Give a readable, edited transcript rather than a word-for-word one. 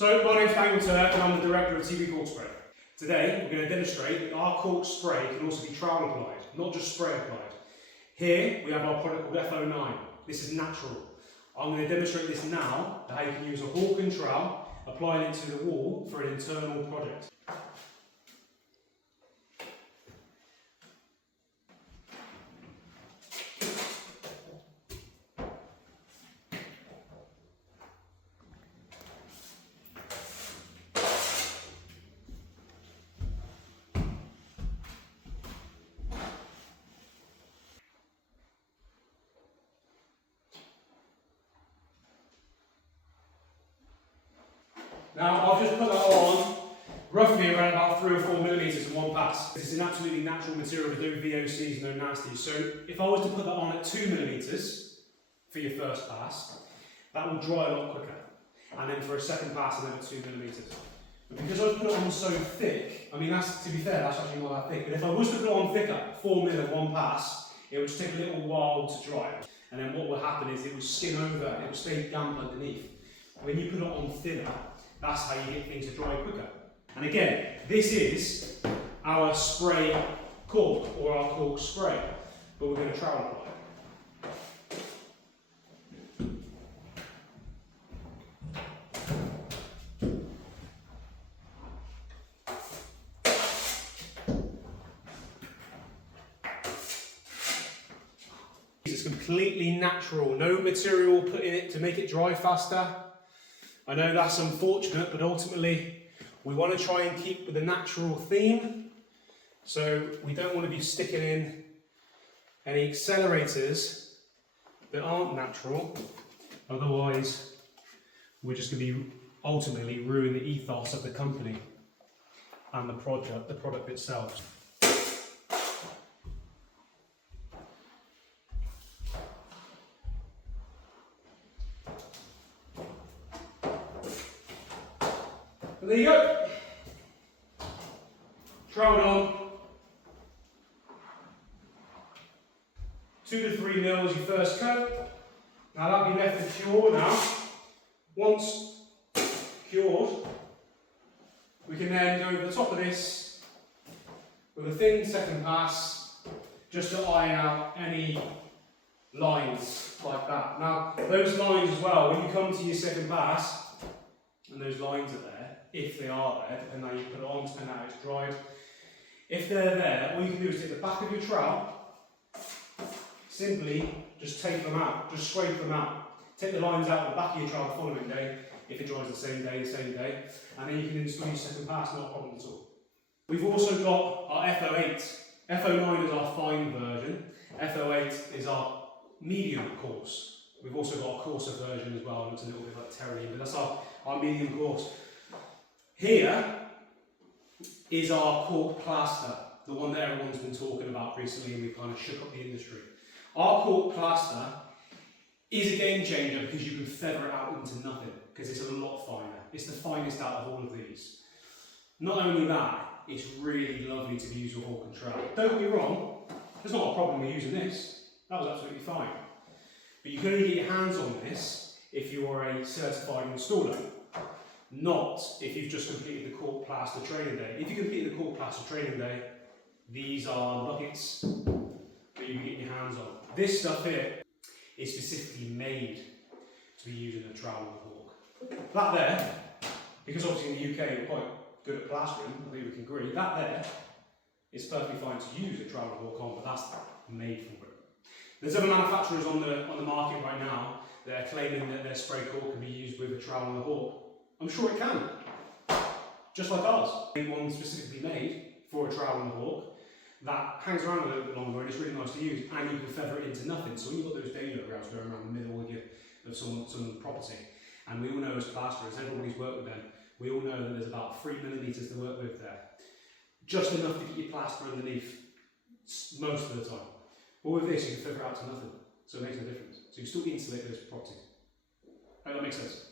So my name's Daniel Turk and I'm the director of TIWI CorkSpray. Today we're going to demonstrate that our CorkSpray can also be trowel applied, not just spray applied. Here we have our product called FO9. This is natural. I'm going to demonstrate this now, how you can use a hawk and trowel, applying it to the wall for an internal project. Now I've just put that on roughly around about 3 or 4 millimeters in one pass. This is an absolutely natural material with no VOCs, no nasties. So if I was to put that on at 2 millimeters for your first pass, that will dry a lot quicker. And then for a second pass, another 2 millimeters. But because I've put it on so thick, I mean, that's, to be fair, that's actually not that thick. But if I was to put it on thicker, 4 mil in one pass, it would just take a little while to dry. And then what will happen is it will skim over, it will stay damp underneath. When you put it on thinner, that's how you get things to dry quicker. And again, this is our spray cork or our cork spray, but we're going to trowel apply it. It's completely natural, no material put in it to make it dry faster. I know that's unfortunate, but ultimately we want to try and keep with the natural theme. So we don't want to be sticking in any accelerators that aren't natural. Otherwise, we're just going to be ultimately ruin the ethos of the company and the product itself. There you go. Trowel on. 2 to 3 mil as your first coat. Now that'll be left to cure now. Once cured, we can then go over the top of this with a thin second pass just to iron out any lines like that. Now those lines as well, when you come to your second pass, and those lines are there, if they are there, depending on how you put it on, depending on how it's dried. If they're there, all you can do is take the back of your trowel, simply just take them out, just scrape them out. Take the lines out of the back of your trowel the following day, if it dries the same day, and then you can install your second pass, not a problem at all. We've also got our FO8. FO9 is our fine version, FO8 is our medium coarse. We've also got a coarser version as well, it looks a little bit like terry, but that's our medium coarse. Here is our cork plaster, the one that everyone's been talking about recently and we've kind of shook up the industry. Our cork plaster is a game changer because you can feather it out into nothing, because it's a lot finer. It's the finest out of all of these. Not only that, it's really lovely to use with hawk and trowel. Don't get me wrong, there's not a problem with using this. That was absolutely fine. But you can only get your hands on this if you are a certified installer, not if you've just completed the cork plaster training day. If you completed the cork plaster training day, these are the buckets that you can get your hands on. This stuff here is specifically made to be used in a trowel and hawk. That there, because obviously in the UK we're quite good at plastering, I think we can agree, that there is perfectly fine to use a trowel and hawk on, but that's made for it. There's other manufacturers on the market right now that are claiming that their spray cork can be used with a trowel and a hawk. I'm sure it can, just like ours. We have one specifically made for a trowel and a hawk that hangs around a little bit longer and it's really nice to use, and you can feather it into nothing. So when you've got those dado grounds going around the middle of someone's property, and we all know as plasterers, everybody's worked with them, we all know that there's about 3 millimeters to work with there. Just enough to get your plaster underneath most of the time. But with this, you can feather out to nothing, so it makes no difference. So you still insulate those properties. Hope that makes sense.